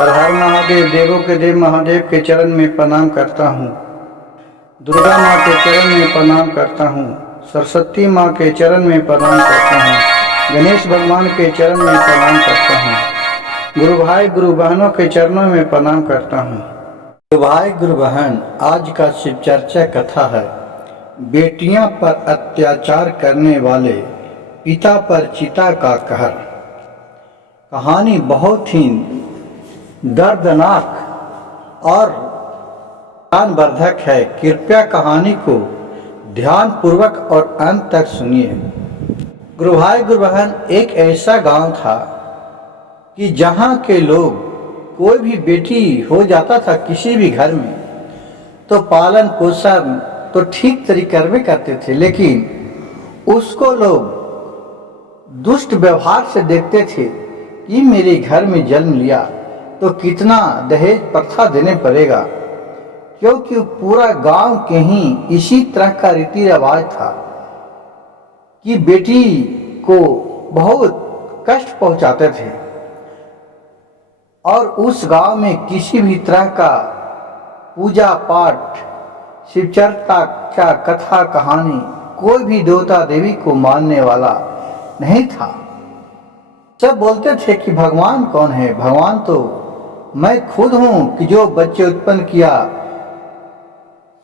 हर हर महादेव। देवों के देव महादेव के चरण में प्रणाम करता हूँ। दुर्गा माँ के चरण में प्रणाम करता हूँ। सरस्वती माँ के चरण में प्रणाम करता हूँ। गणेश भगवान के चरण में प्रणाम करता हूँ। गुरु भाई गुरु बहनों के चरणों में प्रणाम करता हूँ। गुरु भाई गुरु बहन, आज का शिव चर्चा कथा है बेटियां पर अत्याचार करने वाले पिता पर चिता का कहर। कहानी बहुत ही दर्दनाक और ज्ञानवर्धक है। कृपया कहानी को ध्यानपूर्वक और अंत तक सुनिए। गुरु भाई गुरु बहन, एक ऐसा गांव था कि जहां के लोग, कोई भी बेटी हो जाता था किसी भी घर में तो पालन पोषण तो ठीक तरीके में करते थे, लेकिन उसको लोग दुष्ट व्यवहार से देखते थे कि मेरे घर में जन्म लिया तो कितना दहेज प्रथा देने पड़ेगा, क्योंकि पूरा गांव के ही इसी तरह का रीति रिवाज था कि बेटी को बहुत कष्ट पहुंचाते थे। और उस गांव में किसी भी तरह का पूजा पाठ, शिवचर्चा का कथा कहानी, कोई भी देवता देवी को मानने वाला नहीं था। सब बोलते थे कि भगवान कौन है, भगवान तो मैं खुद हूँ कि जो बच्चे उत्पन्न किया,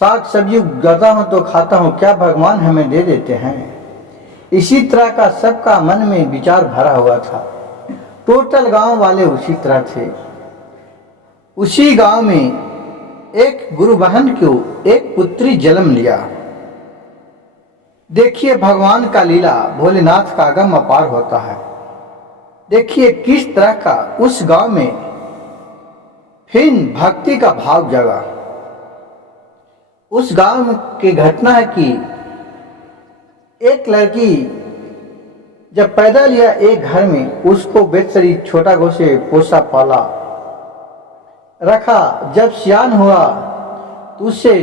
साग सब्जी उगाता हूँ तो खाता हूँ, क्या भगवान हमें दे देते हैं। इसी तरह का सबका मन में विचार भरा हुआ था। टोटल गांव वाले उसी तरह थे। उसी गांव में एक गुरु बहन को एक पुत्री जन्म लिया। देखिए भगवान का लीला, भोलेनाथ का आगम अपार होता है। देखिए किस तरह का उस गांव में फिर भक्ति का भाव जगा। उस गांव की घटना है कि एक लड़की जब पैदा लिया एक घर में, उसको बेचारी छोटा गो से पोसा पाला रखा। जब सियान हुआ तो उससे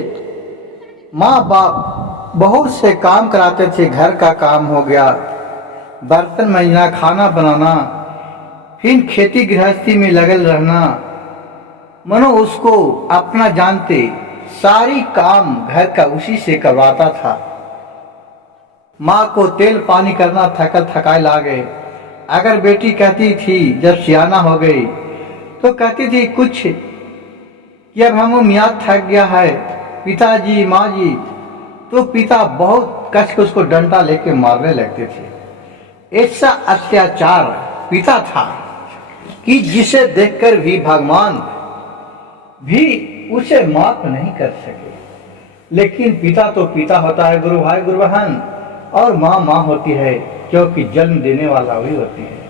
माँ बाप बहुत से काम कराते थे। घर का काम हो गया, बर्तन मांजना, खाना बनाना, फिर खेती गृहस्थी में लगल रहना। मनो उसको अपना जानते सारी काम घर का उसी से करवाता था। माँ को तेल पानी करना थकल थकाए ला गए। अगर बेटी कहती थी जब सियाना हो गई तो कहती थी कुछ कि अब हम मियाँ थक गया है पिताजी माँ जी, तो पिता बहुत कष्ट उसको डंडा लेके मारने लगते थे। ऐसा अत्याचार पिता था कि जिसे देखकर भी भगवान भी उसे माफ नहीं कर सके। लेकिन पिता तो पिता होता है गुरु भाई गुरु बहन, और माँ माँ होती है, क्योंकि जन्म देने वाला वही होती है।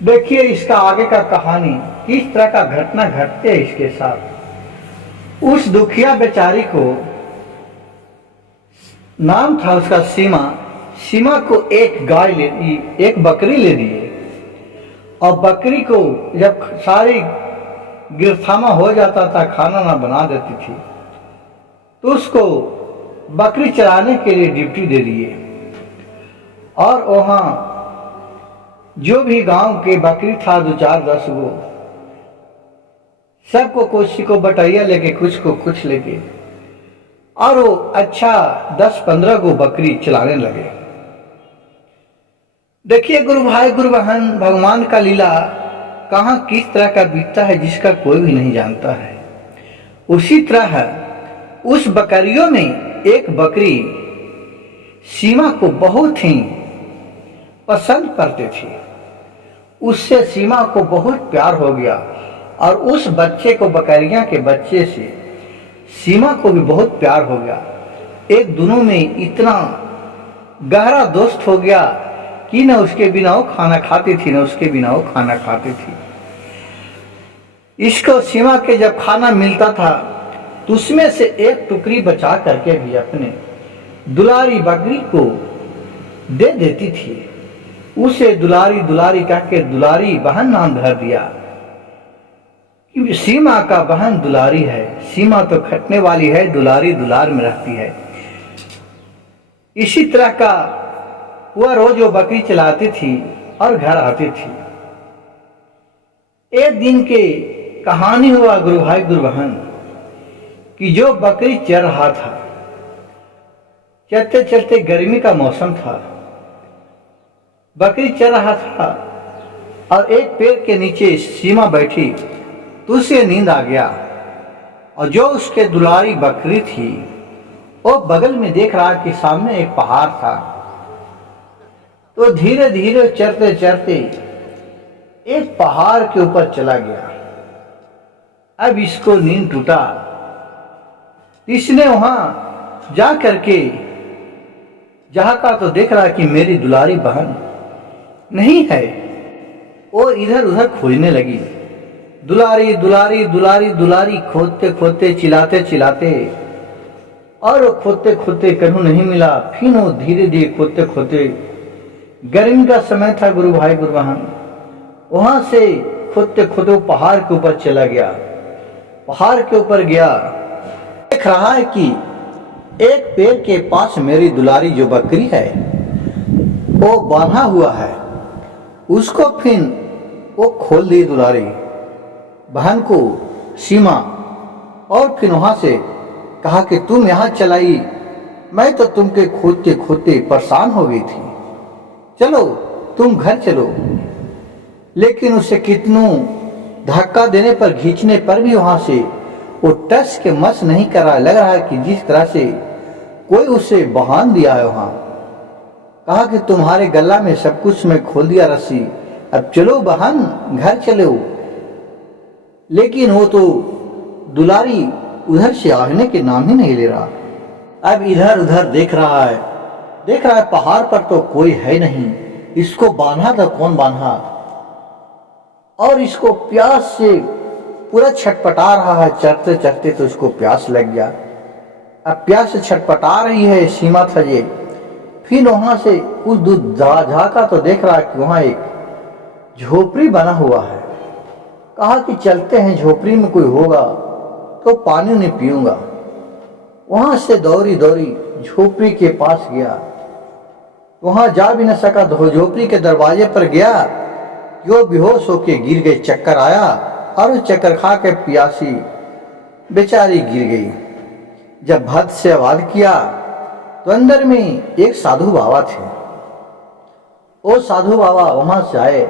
देखिए इसका आगे का कहानी, किस तरह का घटना घटते है इसके साथ। उस दुखिया बेचारी को नाम था उसका सीमा। सीमा को एक गाय ले दी, एक बकरी ले दिए। और बकरी को जब सारी गिरथामा हो जाता था, खाना ना बना देती थी, तो उसको बकरी चराने के लिए ड्यूटी दे दिए। और वहां जो भी गांव के बकरी था 2-4-10 गो, सबको कुछ को बटाइया लेके, कुछ को कुछ लेके, और वो अच्छा 10-15 गो बकरी चलाने लगे। देखिए गुरु भाई गुरु बहन, भगवान का लीला कहाँ किस तरह का बीतता है जिसका कोई भी नहीं जानता है। उसी तरह उस बकरियों में एक बकरी सीमा को बहुत ही पसंद करते थे। उससे सीमा को बहुत प्यार हो गया और उस बच्चे को, बकरियां के बच्चे से सीमा को भी बहुत प्यार हो गया। एक दोनों में इतना गहरा दोस्त हो गया कि न उसके बिना वो खाना खाती थी, न उसके बिना वो खाना खाती थी। इसको सीमा के जब खाना मिलता था तो उसमें से एक टुकड़ी बचा करके भी अपने दुलारी बकरी को दे देती थी। उसे दुलारी दुलारी कह के दुलारी बहन नाम धर दिया कि सीमा का बहन दुलारी है। सीमा तो खटने वाली है, दुलारी दुलार में रहती है। इसी तरह का वह रोज वो बकरी चलाती थी और घर आती थी। एक दिन के कहानी हुआ गुरु भाई गुरु बहन कि जो बकरी चर रहा था, चलते चलते गर्मी का मौसम था, बकरी चर रहा था और एक पेड़ के नीचे सीमा बैठी तो उसे नींद आ गया। और जो उसके दुलारी बकरी थी वो बगल में देख रहा कि सामने एक पहाड़ था। तो धीरे धीरे चढ़ते चढ़ते एक पहाड़ के ऊपर चला गया। अब इसको नींद टूटा। इसने वहां जा करके का तो देख रहा कि मेरी दुलारी बहन नहीं है। वो इधर उधर खोजने लगी, दुलारी दुलारी दुलारी दुलारी, खोदते खोदते चिल्लाते चिल्लाते, और वो खोदते खोदते कहीं नहीं मिला। फिर वो धीरे धीरे खोदते खोदते, गर्मी का समय था गुरु भाई गुरु बहन, वहां से खोदते खोदते पहाड़ के ऊपर चला गया। पहाड़ के ऊपर गया, देख रहा है कि एक पेड़ के पास मेरी दुलारी जो बकरी है वो बांधा हुआ है। उसको फिर वो खोल दी दुलारी बहन को सीमा, और फिर वहां से कहा कि तुम यहाँ चलाई, मैं तो तुमके खोदते खोदते परेशान हो गई थी, चलो तुम घर चलो। लेकिन उसे कितनों धक्का देने पर, खींचने पर भी वहां से वो टस के मस नहीं कर रहा। लग रहा है कि जिस तरह से कोई उसे बहान दिया है। वहां कहा कि तुम्हारे गला में सब कुछ मैं खोल दिया रस्सी, अब चलो बहन घर चलो। लेकिन वो तो दुलारी उधर से आने के नाम ही नहीं ले रहा। अब इधर उधर देख रहा है पहाड़ पर तो कोई है नहीं, इसको बांधा था कौन बांधा। और इसको प्यास से पूरा छटपटा रहा है, चढ़ते चढ़ते तो इसको प्यास लग गया। अब प्यास से छटपटा रही है सीमा था ये। फिर वहां से कुछ दूर झाका तो देख रहा है कि वहां एक झोपड़ी बना हुआ है। कहा कि चलते हैं, झोपड़ी में कोई होगा तो पानी नहीं पीऊंगा। वहां से दौड़ी दौड़ी झोपड़ी के पास गया, वहां जा भी न सका तो झोपड़ी के दरवाजे पर गया कि वो बेहोश होके गिर गई। चक्कर आया और उस चक्कर खा के प्यासी बेचारी गिर गई। जब भक्त से आवाज किया तो अंदर में एक साधु बाबा थे। वो साधु बाबा वहां से आए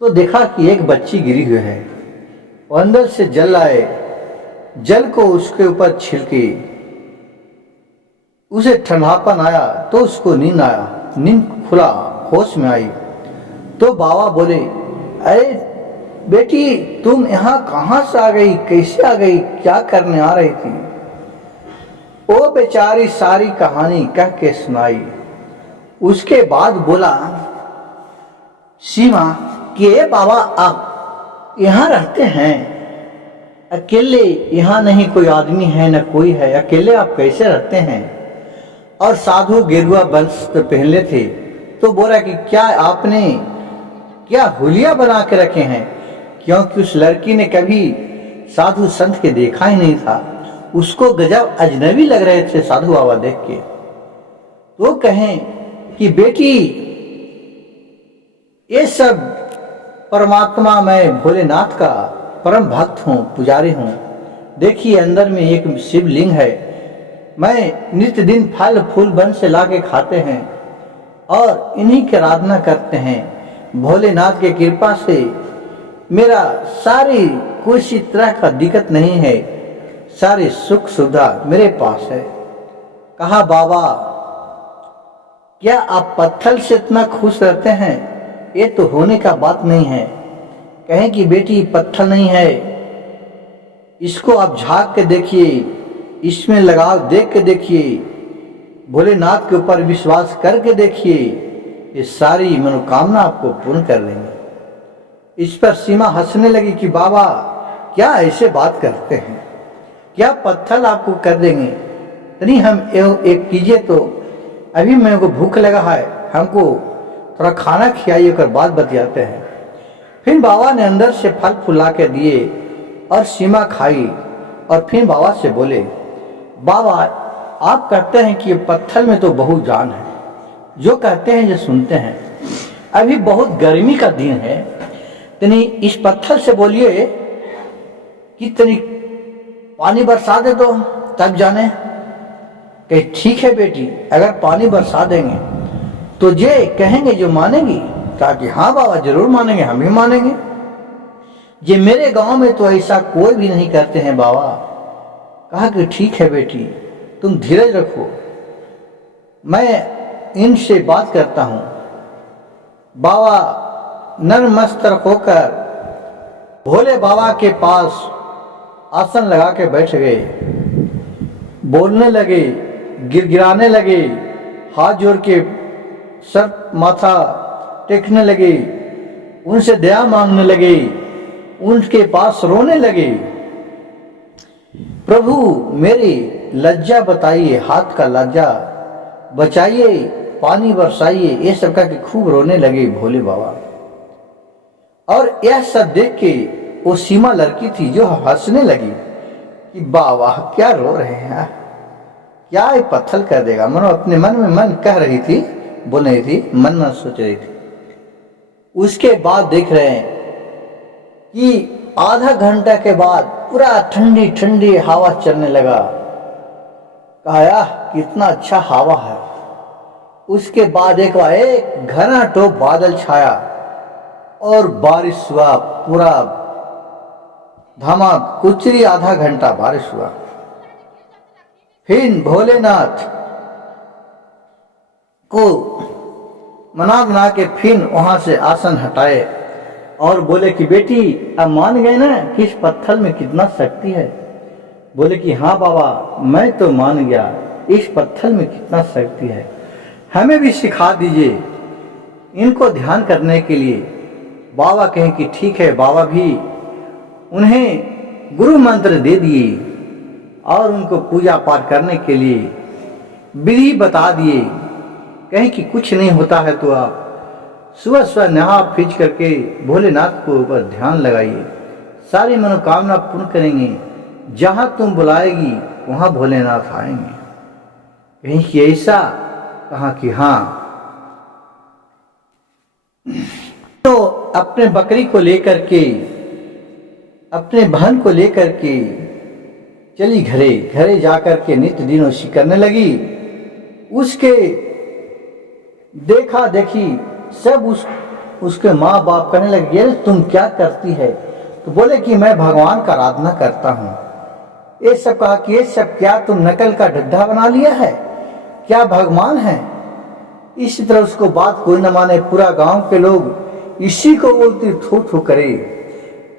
तो देखा कि एक बच्ची गिरी हुई है। वो अंदर से जल आए, जल को उसके ऊपर छिड़के, उसे ठंडापन आया तो उसको नींद आया, नींद खुला, होश में आई। तो बाबा बोले, अरे बेटी तुम यहाँ कहाँ से आ गई, कैसे आ गई, क्या करने आ रही थी। वो बेचारी सारी कहानी कह के सुनाई। उसके बाद बोला सीमा कि बाबा आप यहाँ रहते हैं अकेले, यहाँ नहीं कोई आदमी है न कोई है, अकेले आप कैसे रहते हैं। और साधु गेरुआ वस्त्र पहनले थे। तो बोला कि क्या आपने क्या हुलिया बना के रखे हैं, क्योंकि उस लड़की ने कभी साधु संत के देखा ही नहीं था। उसको गजब अजनबी लग रहे थे साधु बाबा देख के। तो कहें कि बेटी ये सब परमात्मा, मैं भोलेनाथ का परम भक्त हूँ, पुजारी हूँ। देखिए अंदर में एक शिवलिंग है, मैं नित्य दिन फल फूल वन से ला के खाते हैं और इन्हीं की आराधना करते हैं। भोलेनाथ के कृपा से मेरा सारी कोई तरह का दिक्कत नहीं है, सारी सुख सुविधा मेरे पास है। कहा बाबा क्या आप पत्थर से इतना खुश रहते हैं, ये तो होने का बात नहीं है। कहें कि बेटी पत्थर नहीं है, इसको आप झांक के देखिए, इसमें लगाव देख के देखिए, भोलेनाथ के ऊपर विश्वास करके देखिए, ये सारी मनोकामना आपको पूर्ण कर देंगे। इस पर सीमा हंसने लगी कि बाबा क्या ऐसे बात करते हैं, क्या पत्थर आपको कर देंगे। नहीं हम एक कीजिए, तो अभी मेरे को भूख लगा है, हमको थोड़ा खाना खिलाइए कर बात बतियाते हैं। फिर बाबा ने अंदर से फल फुला के दिए और सीमा खाई और फिर बाबा से बोले, बाबा आप कहते हैं कि पत्थर में तो बहुत जान है, जो कहते हैं जो सुनते हैं। अभी बहुत गर्मी का दिन है, तनी इस पत्थर से बोलिए कि तनी पानी बरसा दे दो, तब जाने। कही ठीक है बेटी, अगर पानी बरसा देंगे तो ये कहेंगे जो मानेगी? कहा कि हाँ बाबा जरूर मानेंगे, हम भी मानेंगे। ये मेरे गांव में तो ऐसा कोई भी नहीं करते हैं बाबा। कहा कि ठीक है बेटी, तुम धीरज रखो, मैं इनसे बात करता हूं। बाबा नतमस्तक होकर भोले बाबा के पास आसन लगा के बैठ गए, बोलने लगे, गिड़गिड़ाने लगे, हाथ जोड़ के सर माथा टेकने लगे, उनसे दया मांगने लगे, उनके पास रोने लगे। प्रभु मेरी लज्जा बताइए, हाथ का लज्जा बचाइए, पानी बरसाइए, ये सब का खूब रोने लगे भोले बाबा। और यह सब देख के वो सीमा लड़की थी जो हंसने लगी कि बाबा क्या रो रहे हैं, क्या ये पत्थर कर देगा। मनो अपने मन में मन कह रही थी, बोल रही थी, मन में सोच रही थी। उसके बाद देख रहे हैं कि आधा घंटा के बाद पूरा ठंडी ठंडी हवा चलने लगा। कहा कितना अच्छा हवा है। उसके बाद एक घना टोप बादल छाया और बारिश हुआ, पूरा धमाक कुचरी आधा घंटा बारिश हुआ। फिर भोलेनाथ को मना के फिर वहां से आसन हटाए और बोले कि बेटी अब मान गए ना कि इस पत्थर में कितना शक्ति है? बोले कि हाँ बाबा मैं तो मान गया, इस पत्थर में कितना शक्ति है, हमें भी सिखा दीजिए इनको ध्यान करने के लिए। बाबा कहें कि ठीक है। बाबा भी उन्हें गुरु मंत्र दे दिए और उनको पूजा पाठ करने के लिए विधि बता दिए। कहें कि कुछ नहीं होता है तो आप सुबह सुबह नहा फीज करके भोलेनाथ को ऊपर ध्यान लगाइए, सारी मनोकामना पूर्ण करेंगे, जहां तुम बुलाएगी वहां भोलेनाथ आएंगे। कहीं कि ऐसा? कहा कि हाँ। तो अपने बकरी को लेकर के, अपने बहन को लेकर के चली घरे। घरे जाकर के नित्य दिनों करने लगी। उसके देखा देखी सब उसके माँ बाप कहने लगे ये तुम क्या करती है? तो बोले कि मैं भगवान का आराधना करता हूँ। ये सब कहा कि ये सब क्या तुम नकल का ढड्ढा बना लिया है, क्या भगवान है? इसी तरह उसको बात कोई न माने, पूरा गांव के लोग इसी को बोलते थू थू करे।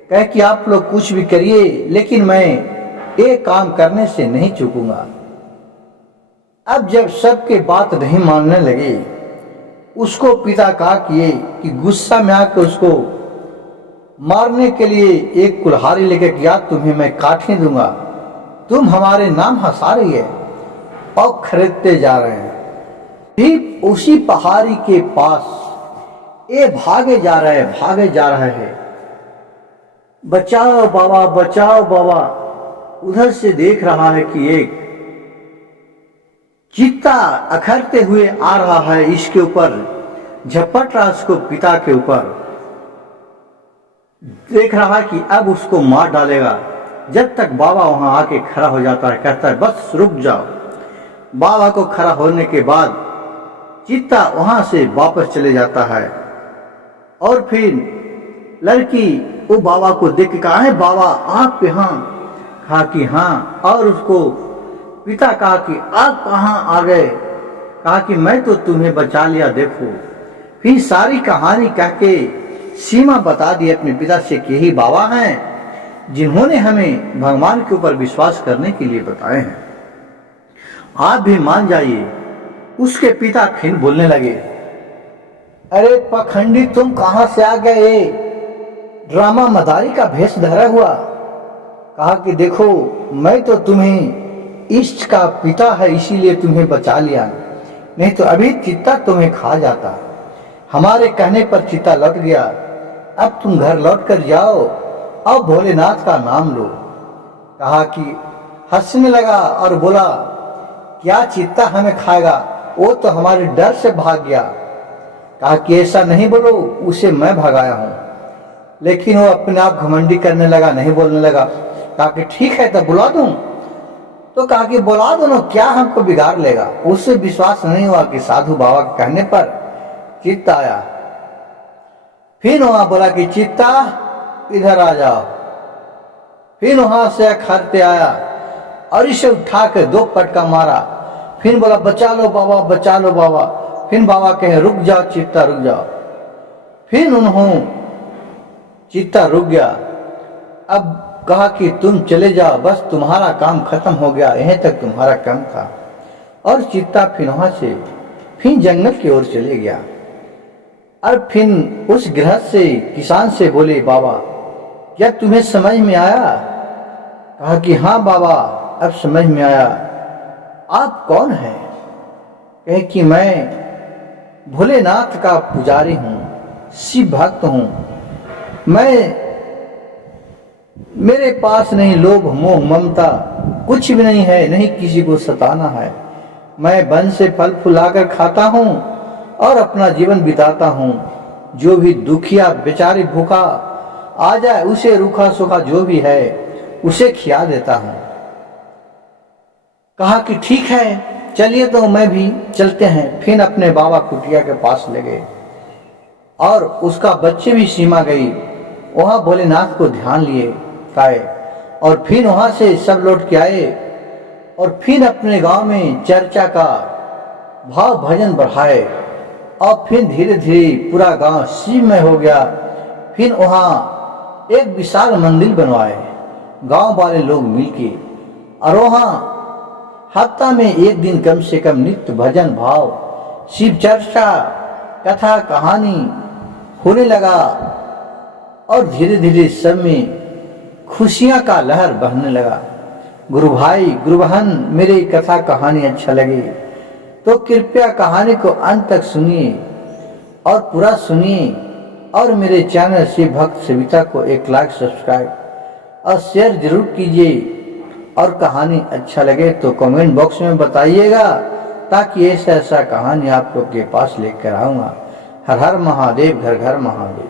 कहे कि आप लोग कुछ भी करिए लेकिन मैं एक काम करने से नहीं चूकूंगा। अब जब सबके बात नहीं मानने लगे, उसको पिता कहा कि गुस्सा में आकर उसको मारने के लिए एक कुल्हाड़ी लेकर गया, तुम्हें मैं काटने दूंगा, तुम हमारे नाम हंसा रही है। और खरीदते जा रहे हैं। ठीक उसी पहाड़ी के पास ये भागे जा रहे हैं, भागे जा रहे हैं। बचाओ बाबा, बचाओ बाबा। उधर से देख रहा है कि एक चीता अखरते हुए आ रहा है, इसके ऊपर झपट रहा उसको पिता के ऊपर। देख रहा है कि अब उसको मार डालेगा। जब तक बाबा वहां आके खड़ा हो जाता है, कहता है बस रुक जाओ। बाबा को खड़ा होने के बाद चीता वहां से वापस चले जाता है। और फिर लड़की वो बाबा को देख के कहा है बाबा आप यहाँ? कहा कि हाँ। और उसको पिता कहा कि आप कहाँ आ गए? कहा कि मैं तो तुम्हें बचा लिया, देखो। फिर सारी कहानी कह के सीमा बता दी अपने पिता से कि यही बाबा हैं जिन्होंने हमें भगवान के ऊपर विश्वास करने के लिए बताए हैं, आप भी मान जाइए। उसके पिता फिर बोलने लगे, अरे पखंडी तुम कहां से आ गए? ड्रामा मदारी का भेष धरा हुआ। कहा कि देखो मैं तो तुम्हें इष्ट का पिता है इसीलिए तुम्हें बचा लिया, नहीं तो अभी चीता तुम्हें खा जाता। हमारे कहने पर चीता लौट गया। अब तुम घर लौट कर जाओ और भोलेनाथ का नाम लो। कहा कि हंसने लगा और बोला क्या चीता हमें खाएगा? वो तो हमारे डर से भाग गया। कहा कि ऐसा नहीं बोलो, उसे मैं भगाया हूं। लेकिन वो अपने आप घमंडी करने लगा, नहीं बोलने लगा। कहा कि ठीक है तब बुला दूं। तो कहा कि बुला दो ना, क्या हमको बिगाड़ लेगा। उससे विश्वास नहीं हुआ कि साधु बाबा के कहने पर चित्ता आया। फिर वहां बोला कि चित्ता इधर आ जाओ। फिर वहां से खरते आया और इसे उठा के 2 पटका मारा। फिर बोला बचा लो बाबा, बचा लो बाबा। फिर बाबा कहे रुक जाओ चित्ता, रुक जाओ। फिर उन्होंने चित्ता रुक गया। अब कहा कि तुम चले जाओ, बस तुम्हारा काम खत्म हो गया, यहीं तक तुम्हारा काम था। और चित्ता फिर वहां से फिर जंगल की ओर चले गया। और फिर उस गृहस्थ से, किसान से बोले बाबा क्या तुम्हें समझ में आया? कहा कि हाँ बाबा अब समझ में आया। आप कौन हैं? कहे कि मैं भोलेनाथ का पुजारी हूं, शिव भक्त हूं। मेरे पास नहीं लोभ मोह ममता कुछ भी नहीं है, नहीं किसी को सताना है। मैं वन से फल फुलाकर खाता हूं और अपना जीवन बिताता हूं। जो भी दुखिया बेचारी भूखा आ जाए उसे रूखा सूखा जो भी है उसे खिला देता हूं। कहा कि ठीक है चलिए तो मैं भी चलते हैं। फिर अपने बाबा कुटिया के पास ले गए और उसका बच्चे भी सीमा गई। वहां भोलेनाथ को ध्यान लिए खाए और फिर वहां से सब लौट के आए और फिर अपने गांव में चर्चा का भाव भजन बढ़ाए और फिर धीरे धीरे पूरा गांव शिवमय हो गया। फिर वहां एक विशाल मंदिर बनवाए गांव वाले लोग मिलके, और वहां हफ्ता में 1 दिन कम से कम नित्य भजन भाव शिव चर्चा कथा कहानी होने लगा और धीरे धीरे सब में खुशियां का लहर बहने लगा। गुरु भाई गुरु बहन मेरी कथा कहानी अच्छा लगी तो कृपया कहानी को अंत तक सुनिए और पूरा सुनिए और मेरे चैनल शिव भक्त सविता को 1 लाइक सब्सक्राइब और शेयर जरूर कीजिए। और कहानी अच्छा लगे तो कमेंट बॉक्स में बताइएगा ताकि ऐसा कहानी आप लोग के पास लेकर आऊंगा। हर हर महादेव, घर घर महादेव।